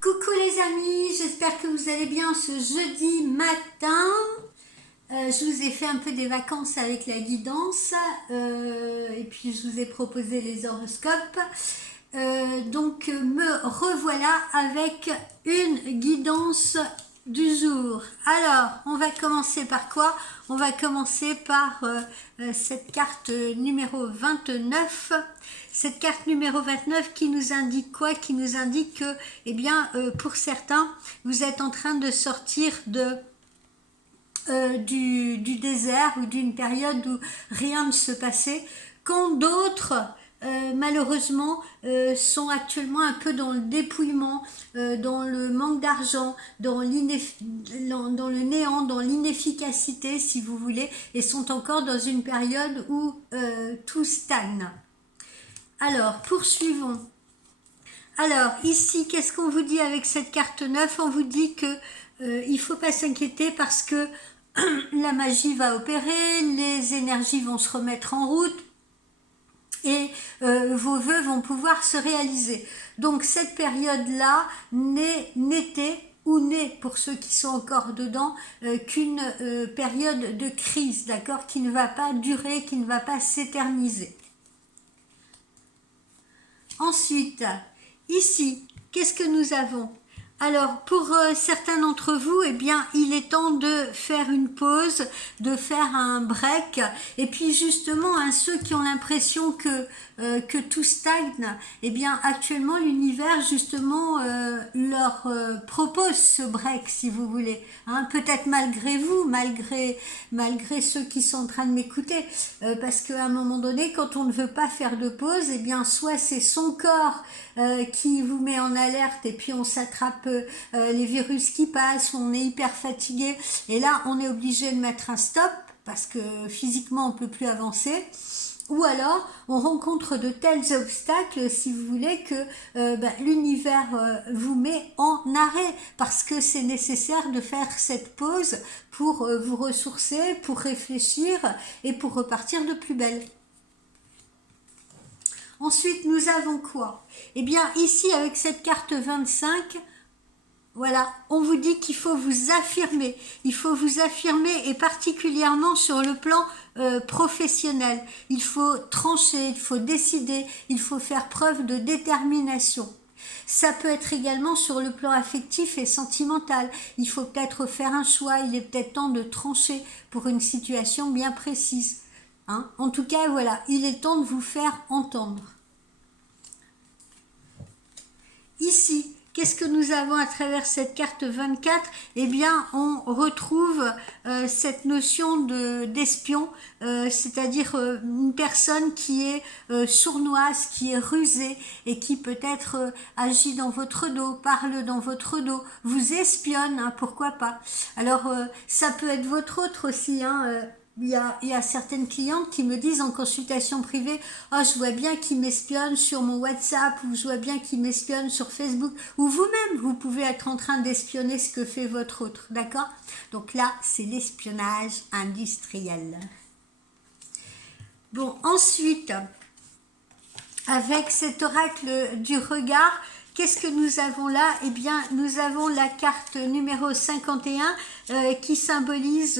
Coucou les amis, j'espère que vous allez bien ce jeudi matin. Je vous ai fait un peu des vacances avec la guidance et puis je vous ai proposé les horoscopes. Donc me revoilà avec une guidance du jour. Alors, on va commencer par quoi? On va commencer par cette carte numéro 29. Cette carte numéro 29 qui nous indique quoi? Qui nous indique que, eh bien, pour certains, vous êtes en train de sortir du désert ou d'une période où rien ne se passait, quand d'autres, malheureusement, sont actuellement un peu dans le dépouillement, dans le manque d'argent, dans le néant, dans l'inefficacité, si vous voulez, et sont encore dans une période où tout stagne. Alors, poursuivons. Alors, ici, qu'est-ce qu'on vous dit avec cette carte 9? On vous dit que il ne faut pas s'inquiéter parce que la magie va opérer, les énergies vont se remettre en route et vos vœux vont pouvoir se réaliser. Donc, cette période-là n'était ou n'est, pour ceux qui sont encore dedans, qu'une période de crise, d'accord, qui ne va pas durer, qui ne va pas s'éterniser. Ensuite, ici, qu'est-ce que nous avons? Alors, pour certains d'entre vous, eh bien, il est temps de faire une pause, de faire un break. Et puis, justement, ceux qui ont l'impression que tout stagne, eh bien, actuellement, l'univers, justement, leur propose ce break, si vous voulez. Peut-être malgré vous, malgré ceux qui sont en train de m'écouter. Parce qu'à un moment donné, quand on ne veut pas faire de pause, eh bien, soit c'est son corps qui vous met en alerte et puis on s'attrape les virus qui passent, on est hyper fatigué et là on est obligé de mettre un stop parce que physiquement on ne peut plus avancer, ou alors on rencontre de tels obstacles, si vous voulez, que l'univers vous met en arrêt parce que c'est nécessaire de faire cette pause pour vous ressourcer, pour réfléchir et pour repartir de plus belle. Ensuite, nous avons quoi? Eh bien, ici, avec cette carte 25, voilà, on vous dit qu'il faut vous affirmer. Il faut vous affirmer, et particulièrement sur le plan professionnel. Il faut trancher, il faut décider, il faut faire preuve de détermination. Ça peut être également sur le plan affectif et sentimental. Il faut peut-être faire un choix, il est peut-être temps de trancher pour une situation bien précise. En tout cas, voilà, il est temps de vous faire entendre. Ici, qu'est-ce que nous avons à travers cette carte 24? Eh bien, on retrouve cette notion d'espion, c'est-à-dire une personne qui est sournoise, qui est rusée et qui peut-être agit dans votre dos, parle dans votre dos, vous espionne, pourquoi pas. Alors, ça peut être votre autre aussi, il y a certaines clientes qui me disent en consultation privée: oh, je vois bien qu'il m'espionne sur mon WhatsApp, ou je vois bien qu'il m'espionne sur Facebook, ou vous-même, vous pouvez être en train d'espionner ce que fait votre autre, d'accord? Donc là, c'est l'espionnage industriel. Bon, ensuite, avec cet oracle du regard, qu'est-ce que nous avons là? Eh bien, nous avons la carte numéro 51 qui symbolise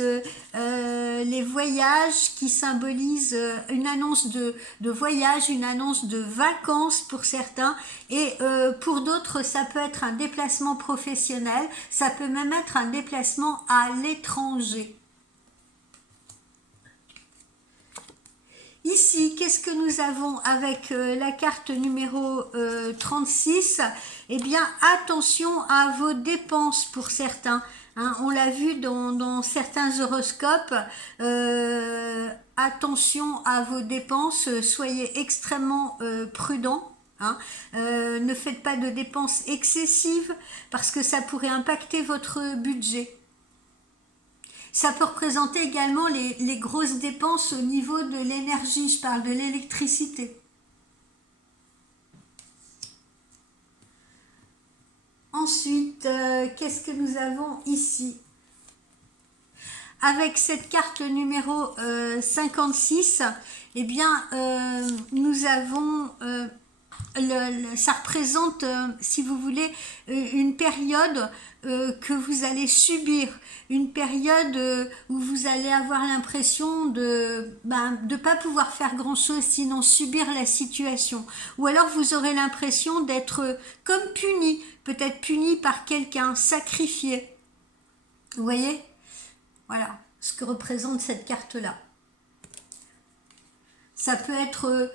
les voyages, qui symbolise une annonce de voyage, une annonce de vacances pour certains, et pour d'autres, ça peut être un déplacement professionnel, ça peut même être un déplacement à l'étranger. Ici, qu'est-ce que nous avons avec la carte numéro 36? Eh bien, attention à vos dépenses pour certains. On l'a vu dans certains horoscopes. Attention à vos dépenses, soyez extrêmement prudents. Ne faites pas de dépenses excessives parce que ça pourrait impacter votre budget. Ça peut représenter également les grosses dépenses au niveau de l'énergie, je parle de l'électricité. Ensuite, qu'est-ce que nous avons ici? Avec cette carte numéro 56, eh bien, nous avons ça représente, si vous voulez, une période que vous allez subir, une période où vous allez avoir l'impression de pas pouvoir faire grand chose sinon subir la situation, ou alors vous aurez l'impression d'être comme puni, peut-être puni par quelqu'un, sacrifié. Vous voyez, voilà ce que représente cette carte là. Ça peut être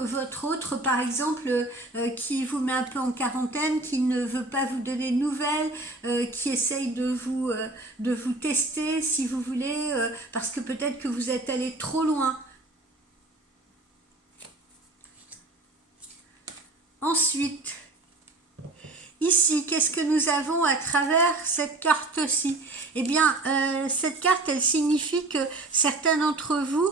votre autre, par exemple, qui vous met un peu en quarantaine, qui ne veut pas vous donner de nouvelles, qui essaye de vous tester, si vous voulez, parce que peut-être que vous êtes allé trop loin. Ensuite, ici, qu'est-ce que nous avons à travers cette carte-ci? Eh bien, cette carte, elle signifie que certains d'entre vous,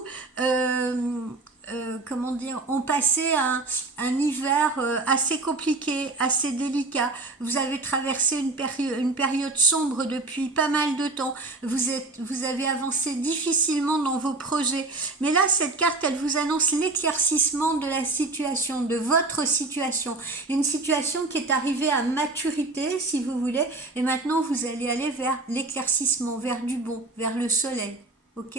comment dire, ont passé un hiver assez compliqué, assez délicat. Vous avez traversé une période sombre depuis pas mal de temps. Vous avez avancé difficilement dans vos projets. Mais là, cette carte, elle vous annonce l'éclaircissement de la situation, de votre situation. Une situation qui est arrivée à maturité, si vous voulez. Et maintenant, vous allez aller vers l'éclaircissement, vers du bon, vers le soleil. Ok ?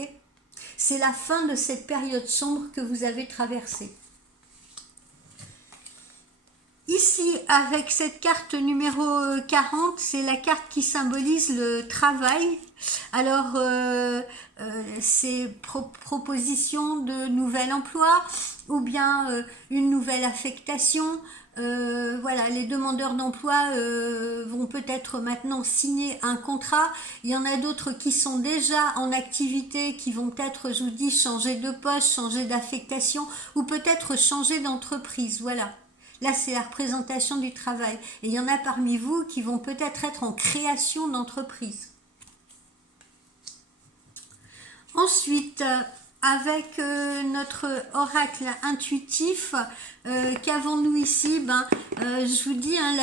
C'est la fin de cette période sombre que vous avez traversée. Ici, avec cette carte numéro 40, c'est la carte qui symbolise le travail. Alors, c'est proposition de nouvel emploi ou bien une nouvelle affectation. Voilà, les demandeurs d'emploi vont peut-être maintenant signer un contrat. Il y en a d'autres qui sont déjà en activité, qui vont peut-être, je vous dis, changer de poste, changer d'affectation ou peut-être changer d'entreprise. Voilà. Là, c'est la représentation du travail. Et il y en a parmi vous qui vont peut-être être en création d'entreprise. Ensuite, avec notre oracle intuitif, qu'avons-nous ici? Je vous dis, hein,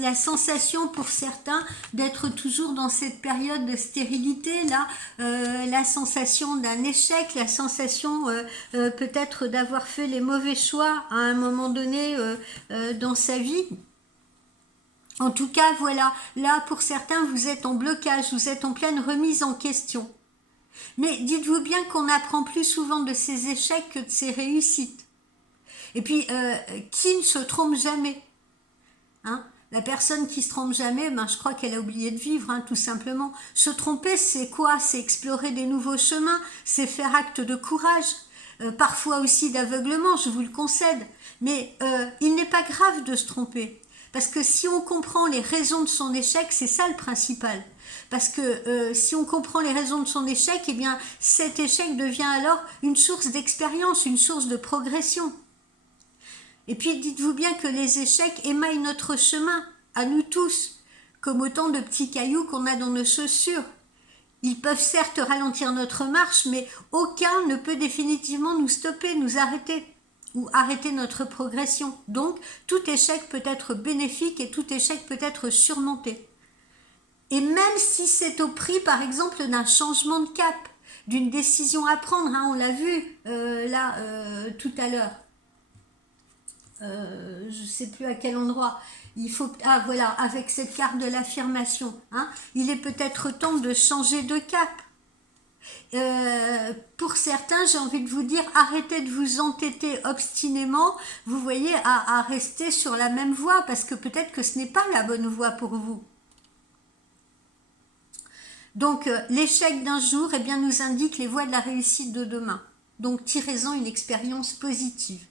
la sensation pour certains d'être toujours dans cette période de stérilité, là, la sensation d'un échec, la sensation peut-être d'avoir fait les mauvais choix à un moment donné dans sa vie. En tout cas, voilà, là pour certains, vous êtes en blocage, vous êtes en pleine remise en question. Mais dites-vous bien qu'on apprend plus souvent de ses échecs que de ses réussites. Et puis, qui ne se trompe jamais, hein? La personne qui se trompe jamais, je crois qu'elle a oublié de vivre, hein, tout simplement. Se tromper, c'est quoi? C'est explorer des nouveaux chemins, c'est faire acte de courage, parfois aussi d'aveuglement, je vous le concède. Mais il n'est pas grave de se tromper. Parce que si on comprend les raisons de son échec, c'est ça le principal. Parce que si on comprend les raisons de son échec, eh bien cet échec devient alors une source d'expérience, une source de progression. Et puis dites-vous bien que les échecs émaillent notre chemin, à nous tous, comme autant de petits cailloux qu'on a dans nos chaussures. Ils peuvent certes ralentir notre marche, mais aucun ne peut définitivement nous stopper, nous arrêter, ou arrêter notre progression. Donc, tout échec peut être bénéfique et tout échec peut être surmonté. Et même si c'est au prix, par exemple, d'un changement de cap, d'une décision à prendre, hein, on l'a vu tout à l'heure. Je ne sais plus à quel endroit. Il faut, voilà, avec cette carte de l'affirmation, hein, il est peut-être temps de changer de cap. Pour certains, j'ai envie de vous dire, arrêtez de vous entêter obstinément, vous voyez, à rester sur la même voie, parce que peut-être que ce n'est pas la bonne voie pour vous. Donc, l'échec d'un jour, eh bien, nous indique les voies de la réussite de demain. Donc, tirez-en une expérience positive.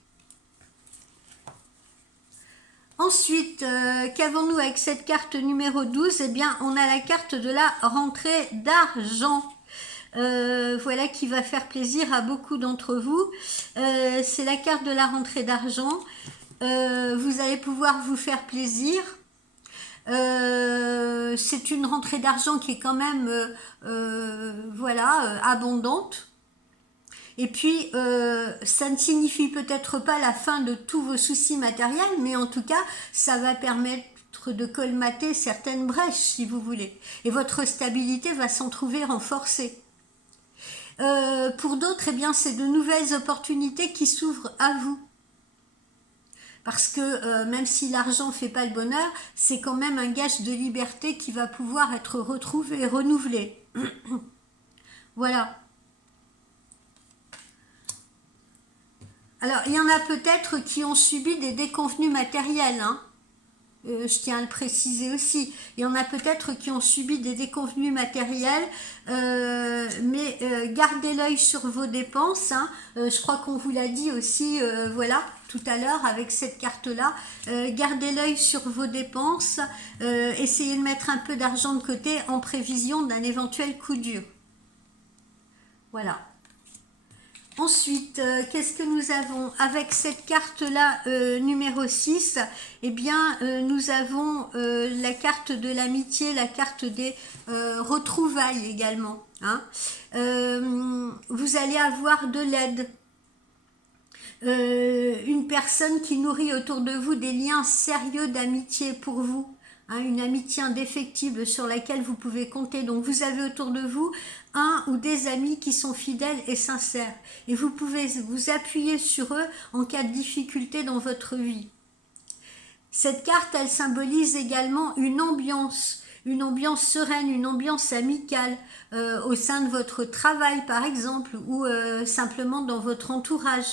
Ensuite, qu'avons-nous avec cette carte numéro 12? Eh bien, on a la carte de la rentrée d'argent. Voilà qui va faire plaisir à beaucoup d'entre vous. C'est la carte de la rentrée d'argent. Vous allez pouvoir vous faire plaisir. C'est une rentrée d'argent qui est quand même abondante. Et puis, ça ne signifie peut-être pas la fin de tous vos soucis matériels, mais en tout cas, ça va permettre de colmater certaines brèches, si vous voulez. Et votre stabilité va s'en trouver renforcée. Pour d'autres, eh bien, c'est de nouvelles opportunités qui s'ouvrent à vous. Parce que même si l'argent fait pas le bonheur, c'est quand même un gage de liberté qui va pouvoir être retrouvé et renouvelé. Voilà. Alors, il y en a peut-être qui ont subi des déconvenues matérielles, hein. Je tiens à le préciser aussi. Il y en a peut-être qui ont subi des déconvenues matérielles, mais gardez l'œil sur vos dépenses, hein. Je crois qu'on vous l'a dit aussi, voilà, tout à l'heure avec cette carte-là. Gardez l'œil sur vos dépenses, essayez de mettre un peu d'argent de côté en prévision d'un éventuel coup dur. Voilà. Ensuite, qu'est-ce que nous avons? Avec cette carte-là, numéro 6, eh bien, nous avons la carte de l'amitié, la carte des retrouvailles également, hein. Vous allez avoir de l'aide. Une personne qui nourrit autour de vous des liens sérieux d'amitié pour vous. Hein, une amitié indéfectible sur laquelle vous pouvez compter. Donc vous avez autour de vous un ou des amis qui sont fidèles et sincères. Et vous pouvez vous appuyer sur eux en cas de difficulté dans votre vie. Cette carte, elle symbolise également une ambiance sereine, une ambiance amicale au sein de votre travail par exemple, ou simplement dans votre entourage.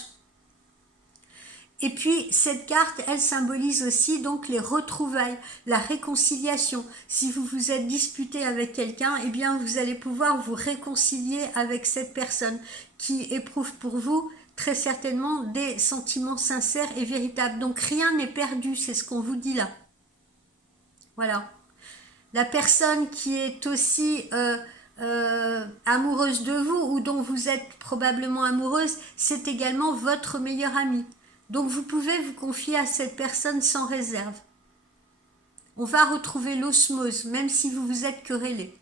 Et puis, cette carte, elle symbolise aussi donc les retrouvailles, la réconciliation. Si vous vous êtes disputé avec quelqu'un, eh bien, vous allez pouvoir vous réconcilier avec cette personne qui éprouve pour vous très certainement des sentiments sincères et véritables. Donc, rien n'est perdu, c'est ce qu'on vous dit là. Voilà. La personne qui est aussi amoureuse de vous ou dont vous êtes probablement amoureuse, c'est également votre meilleur ami. Donc vous pouvez vous confier à cette personne sans réserve. On va retrouver l'osmose, même si vous vous êtes querellé.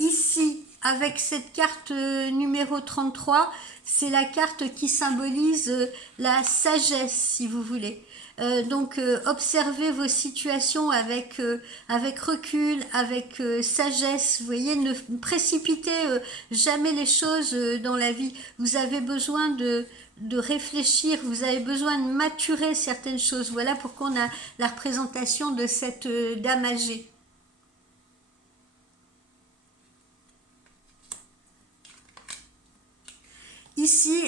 Ici, avec cette carte numéro 33, c'est la carte qui symbolise la sagesse, si vous voulez. Donc observez vos situations avec recul, avec sagesse. Vous voyez, ne précipitez jamais les choses dans la vie. Vous avez besoin de réfléchir, vous avez besoin de maturer certaines choses. Voilà pourquoi on a la représentation de cette dame âgée. Ici,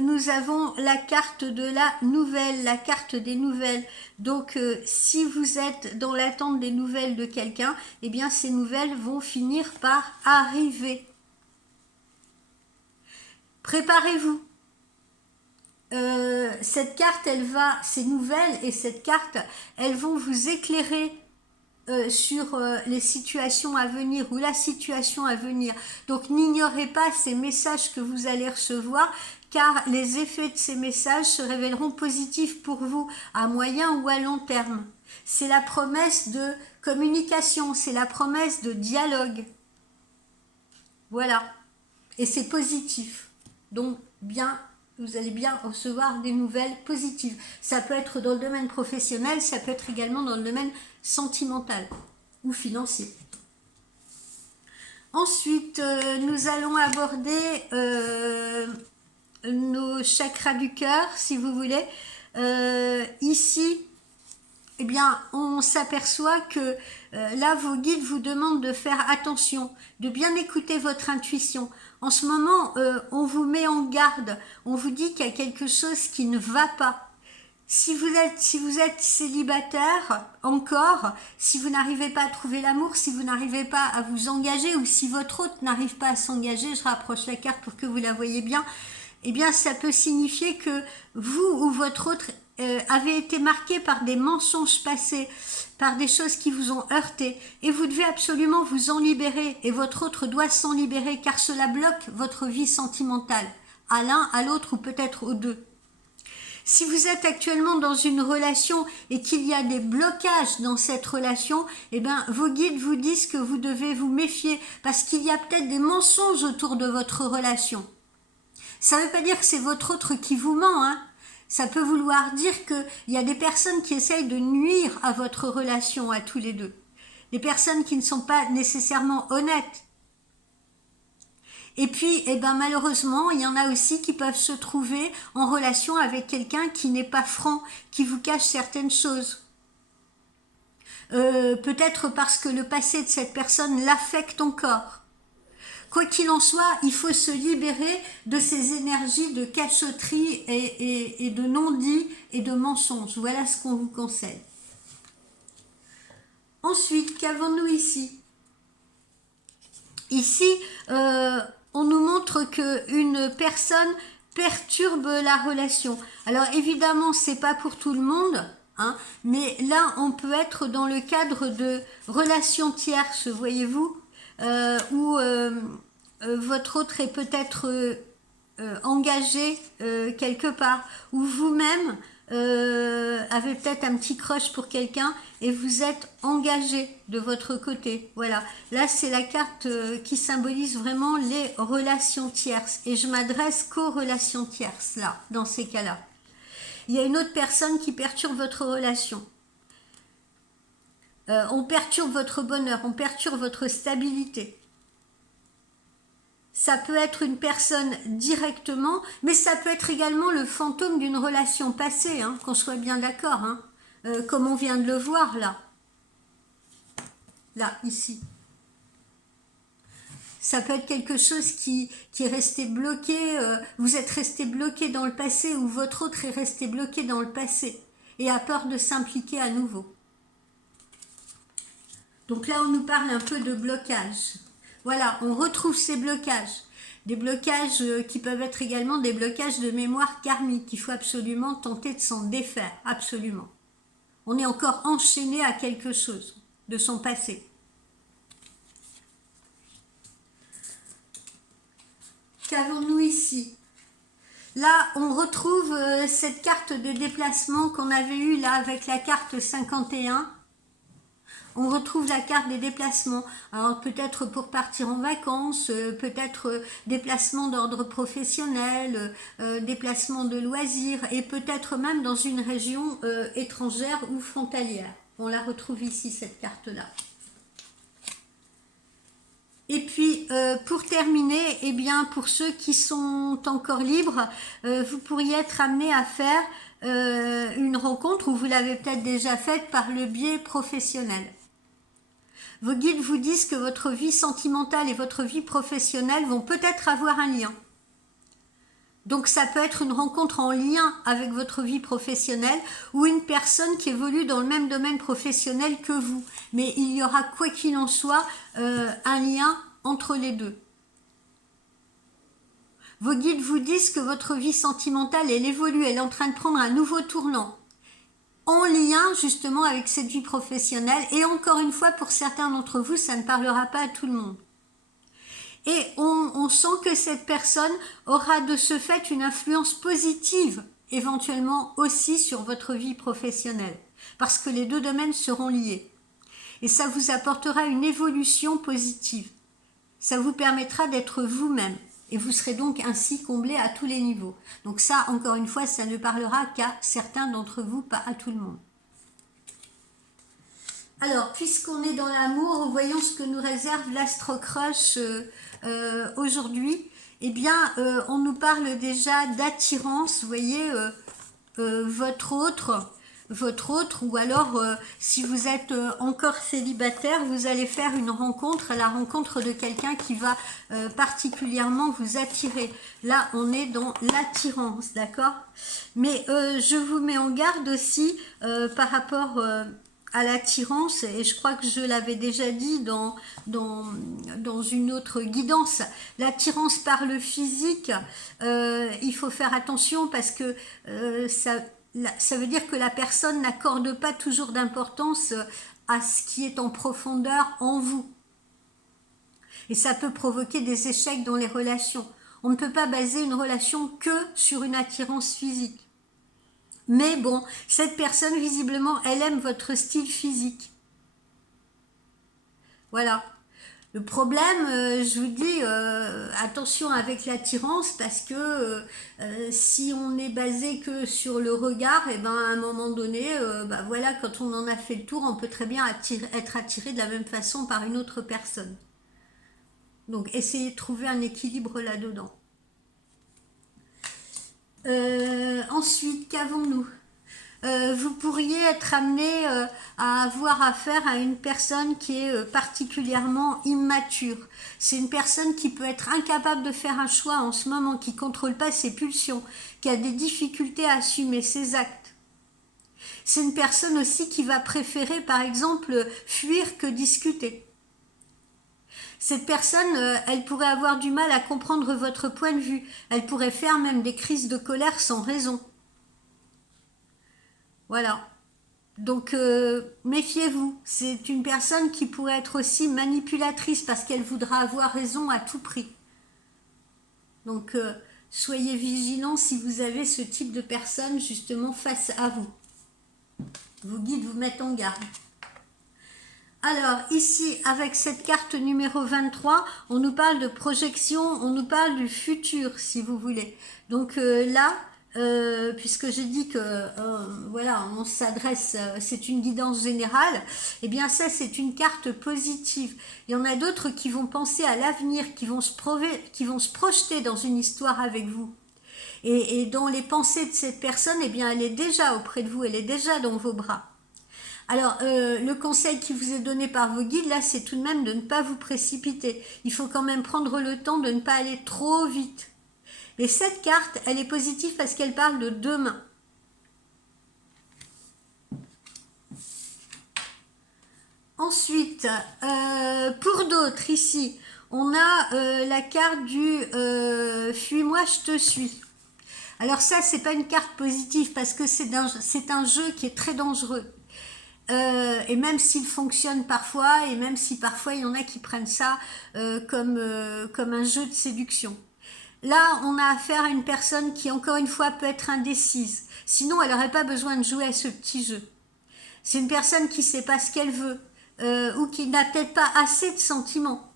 nous avons la carte de la nouvelle, la carte des nouvelles. Donc, si vous êtes dans l'attente des nouvelles de quelqu'un, eh bien, ces nouvelles vont finir par arriver. Préparez-vous. Cette carte, ces nouvelles et cette carte, elles vont vous éclairer sur les situations à venir ou la situation à venir. Donc n'ignorez pas ces messages que vous allez recevoir, car les effets de ces messages se révéleront positifs pour vous à moyen ou à long terme. C'est la promesse de communication, c'est la promesse de dialogue. Voilà. Et c'est positif. Donc vous allez bien recevoir des nouvelles positives. Ça peut être dans le domaine professionnel, ça peut être également dans le domaine sentimental ou financier. Ensuite, nous allons aborder nos chakras du cœur, si vous voulez. Ici, eh bien, on s'aperçoit que là, vos guides vous demandent de faire attention, de bien écouter votre intuition. En ce moment, on vous met en garde, on vous dit qu'il y a quelque chose qui ne va pas. Si vous êtes célibataire encore, si vous n'arrivez pas à trouver l'amour, si vous n'arrivez pas à vous engager ou si votre hôte n'arrive pas à s'engager, je rapproche la carte pour que vous la voyez bien, eh bien ça peut signifier que vous ou votre hôte avez été marqué par des mensonges passés, par des choses qui vous ont heurté et vous devez absolument vous en libérer et votre autre doit s'en libérer car cela bloque votre vie sentimentale à l'un, à l'autre ou peut-être aux deux. Si vous êtes actuellement dans une relation et qu'il y a des blocages dans cette relation, eh bien, vos guides vous disent que vous devez vous méfier parce qu'il y a peut-être des mensonges autour de votre relation. Ça ne veut pas dire que c'est votre autre qui vous ment, hein. Ça peut vouloir dire qu'il y a des personnes qui essayent de nuire à votre relation à tous les deux. Des personnes qui ne sont pas nécessairement honnêtes. Et puis, eh ben, malheureusement, il y en a aussi qui peuvent se trouver en relation avec quelqu'un qui n'est pas franc, qui vous cache certaines choses. Peut-être parce que le passé de cette personne l'affecte encore. Quoi qu'il en soit, il faut se libérer de ces énergies de cachotterie et de non-dit et de mensonges. Voilà ce qu'on vous conseille. Ensuite, qu'avons-nous ici? Ici, on nous montre qu'une personne perturbe la relation. Alors évidemment, c'est pas pour tout le monde, hein, mais là, on peut être dans le cadre de relations tierces, voyez-vous, où votre autre est peut-être engagé quelque part, ou vous-même avez peut-être un petit crush pour quelqu'un et vous êtes engagé de votre côté. Voilà, là c'est la carte qui symbolise vraiment les relations tierces et je m'adresse qu'aux relations tierces là, dans ces cas-là. Il y a une autre personne qui perturbe votre relation. On perturbe votre bonheur, on perturbe votre stabilité. Ça peut être une personne directement, mais ça peut être également le fantôme d'une relation passée, hein, qu'on soit bien d'accord, hein, comme on vient de le voir là. Là, ici. Ça peut être quelque chose qui est resté bloqué, vous êtes resté bloqué dans le passé ou votre autre est resté bloqué dans le passé et a peur de s'impliquer à nouveau. Donc là, on nous parle un peu de blocage. Voilà, on retrouve ces blocages. Des blocages qui peuvent être également des blocages de mémoire karmique. Il faut absolument tenter de s'en défaire, absolument. On est encore enchaîné à quelque chose de son passé. Qu'avons-nous ici? Là, on retrouve cette carte de déplacement qu'on avait eue là avec la carte 51. On retrouve la carte des déplacements. Alors peut-être pour partir en vacances, peut-être déplacement d'ordre professionnel, déplacement de loisirs et peut-être même dans une région étrangère ou frontalière. On la retrouve ici, cette carte-là. Et puis, pour terminer, eh bien, pour ceux qui sont encore libres, vous pourriez être amené à faire une rencontre, ou vous l'avez peut-être déjà faite par le biais professionnel. Vos guides vous disent que votre vie sentimentale et votre vie professionnelle vont peut-être avoir un lien. Donc ça peut être une rencontre en lien avec votre vie professionnelle ou une personne qui évolue dans le même domaine professionnel que vous. Mais il y aura, quoi qu'il en soit, un lien entre les deux. Vos guides vous disent que votre vie sentimentale, elle évolue, elle est en train de prendre un nouveau tournant. En lien justement avec cette vie professionnelle. Et encore une fois, pour certains d'entre vous, ça ne parlera pas à tout le monde. Et on sent que cette personne aura de ce fait une influence positive, éventuellement aussi sur votre vie professionnelle, parce que les deux domaines seront liés. Et ça vous apportera une évolution positive. Ça vous permettra d'être vous-même. Et vous serez donc ainsi comblé à tous les niveaux. Donc ça, encore une fois, ça ne parlera qu'à certains d'entre vous, pas à tout le monde. Alors, puisqu'on est dans l'amour, voyons ce que nous réserve l'Astro-Crush aujourd'hui. Eh bien, on nous parle déjà d'attirance, vous voyez, votre autre, ou alors si vous êtes encore célibataire, vous allez faire une rencontre, la rencontre de quelqu'un qui va particulièrement vous attirer. Là, on est dans l'attirance, d'accord? Mais je vous mets en garde aussi par rapport à l'attirance, et je crois que je l'avais déjà dit dans une autre guidance, l'attirance par le physique, il faut faire attention parce que ça veut dire que la personne n'accorde pas toujours d'importance à ce qui est en profondeur en vous. Et ça peut provoquer des échecs dans les relations. On ne peut pas baser une relation que sur une attirance physique. Mais bon, cette personne, visiblement, elle aime votre style physique. Voilà. Le problème, je vous dis, attention avec l'attirance, parce que si on est basé que sur le regard, et ben à un moment donné, voilà, quand on en a fait le tour, on peut très bien être attiré de la même façon par une autre personne. Donc essayez de trouver un équilibre là-dedans. Ensuite, qu'avons-nous? Vous pourriez être amené à avoir affaire à une personne qui est particulièrement immature. C'est une personne qui peut être incapable de faire un choix en ce moment, qui ne contrôle pas ses pulsions, qui a des difficultés à assumer ses actes. C'est une personne aussi qui va préférer, par exemple, fuir que discuter. Cette personne, elle pourrait avoir du mal à comprendre votre point de vue. Elle pourrait faire même des crises de colère sans raison. Voilà. Donc, méfiez-vous. C'est une personne qui pourrait être aussi manipulatrice parce qu'elle voudra avoir raison à tout prix. Donc, soyez vigilants si vous avez ce type de personne justement face à vous. Vos guides vous mettent en garde. Alors, ici, avec cette carte numéro 23, on nous parle de projection, on nous parle du futur, si vous voulez. Donc là, puisque j'ai dit que voilà, on s'adresse, c'est une guidance générale, eh bien ça, c'est une carte positive. Il y en a d'autres qui vont penser à l'avenir, qui vont se projeter dans une histoire avec vous. Et dont les pensées de cette personne, eh bien, elle est déjà auprès de vous, elle est déjà dans vos bras. Alors, le conseil qui vous est donné par vos guides, là, c'est tout de même de ne pas vous précipiter. Il faut quand même prendre le temps de ne pas aller trop vite. Et cette carte, elle est positive parce qu'elle parle de demain. Ensuite, pour d'autres, ici, on a la carte du fuis-moi, je te suis. Alors ça, c'est pas une carte positive parce que c'est un jeu qui est très dangereux. Et même s'il fonctionne parfois, et même si parfois il y en a qui prennent ça comme un jeu de séduction. Là, on a affaire à une personne qui, encore une fois, peut être indécise. Sinon, elle n'aurait pas besoin de jouer à ce petit jeu. C'est une personne qui ne sait pas ce qu'elle veut, ou qui n'a peut-être pas assez de sentiments.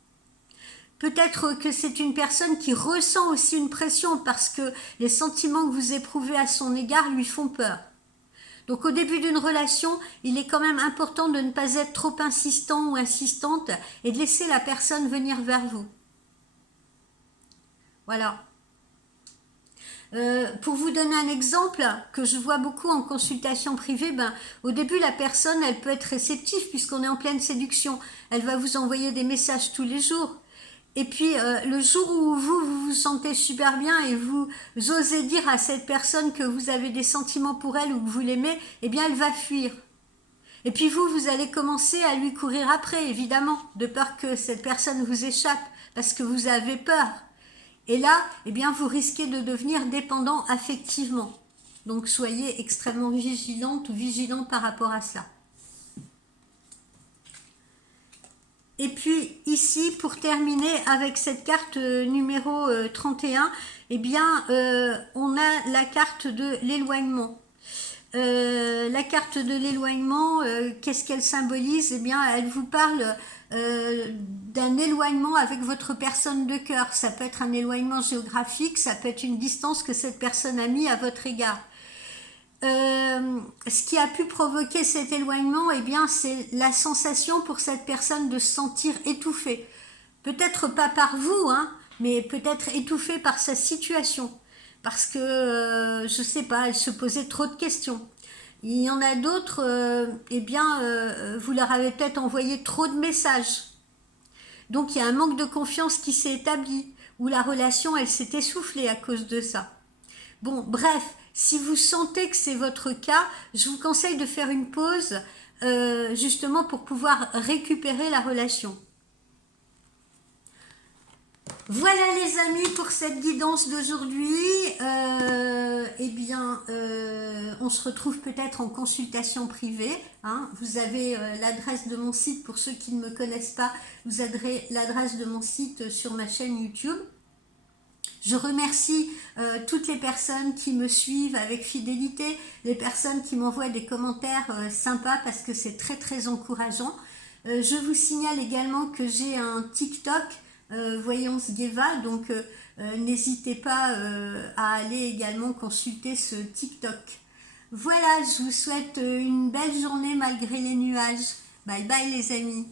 Peut-être que c'est une personne qui ressent aussi une pression parce que les sentiments que vous éprouvez à son égard lui font peur. Donc au début d'une relation, il est quand même important de ne pas être trop insistant ou insistante et de laisser la personne venir vers vous. Voilà. Pour vous donner un exemple que je vois beaucoup en consultation privée, au début la personne elle peut être réceptive puisqu'on est en pleine séduction. Elle va vous envoyer des messages tous les jours. Et puis le jour où vous vous sentez super bien et vous osez dire à cette personne que vous avez des sentiments pour elle ou que vous l'aimez, eh bien elle va fuir. Et puis vous allez commencer à lui courir après, évidemment, de peur que cette personne vous échappe, parce que vous avez peur. Et là, eh bien vous risquez de devenir dépendant affectivement. Donc soyez extrêmement vigilante ou vigilant par rapport à cela. Et puis ici, pour terminer avec cette carte numéro 31, eh bien, on a la carte de l'éloignement. La carte de l'éloignement, qu'est-ce qu'elle symbolise? Eh bien, elle vous parle d'un éloignement avec votre personne de cœur. Ça peut être un éloignement géographique, ça peut être une distance que cette personne a mis à votre égard. Ce qui a pu provoquer cet éloignement, eh bien, c'est la sensation pour cette personne de se sentir étouffée. Peut-être pas par vous, hein, mais peut-être étouffée par sa situation. Parce que, je sais pas, elle se posait trop de questions. Il y en a d'autres, eh bien, vous leur avez peut-être envoyé trop de messages. Donc, il y a un manque de confiance qui s'est établi, ou la relation, elle s'est essoufflée à cause de ça. Bon, bref, si vous sentez que c'est votre cas, je vous conseille de faire une pause justement pour pouvoir récupérer la relation. Voilà les amis pour cette guidance d'aujourd'hui. Eh bien, on se retrouve peut-être en consultation privée. Hein. Vous avez l'adresse de mon site pour ceux qui ne me connaissent pas. Vous avez l'adresse de mon site sur ma chaîne YouTube. Je remercie toutes les personnes qui me suivent avec fidélité, les personnes qui m'envoient des commentaires sympas parce que c'est très très encourageant. Je vous signale également que j'ai un TikTok, Voyance Geva, donc n'hésitez pas à aller également consulter ce TikTok. Voilà, je vous souhaite une belle journée malgré les nuages. Bye bye les amis.